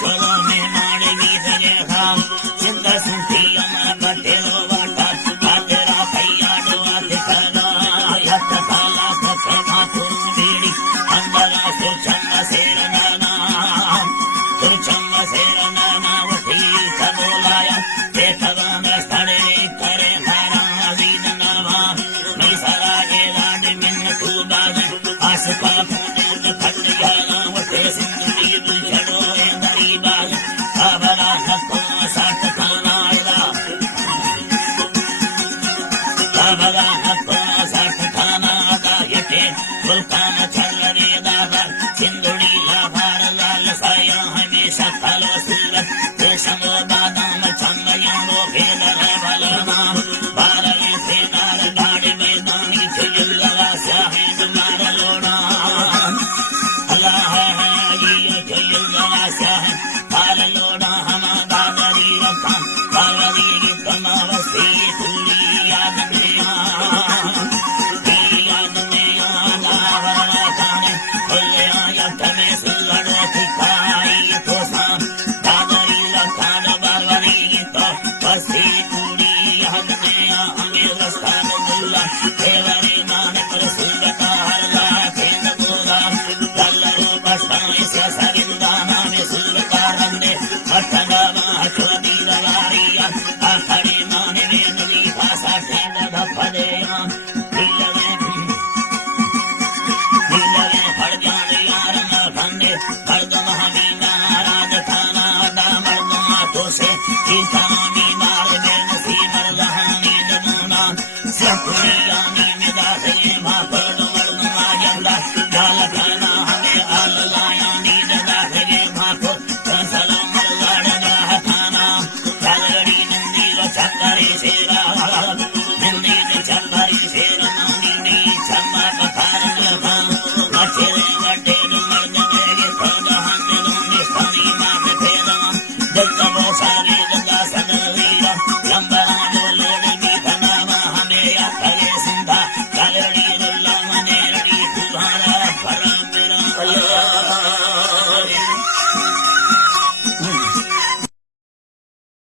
Solo me सकल सूरत ते समोदानम चंदयानो भेदर बलवान बारवे से नार दाड़ी में दानी चुलवा शाहिद मार लोड़ा अल्लाह है ये चुलवा शाहिद मार लोड़ा हम दादरी रखा बारवी तमावसी तुली याद दिया याद में आना ताने बोले आया तने सुलड़ो ठिकाई तो सा दादरी रखा बारवी तो बसी तुली याद में हमें रास्ता मुल्ला देवरी मान पर सुलता हरला खेत बोला दल्लो बसाई सरिंदाना में सुलता रंदे अठगा माचोदी दवारिया आखड़ी मान में नदी भाषा खेत धपदे दिलवे फड़ जाने यार न भंडे फड़ महावी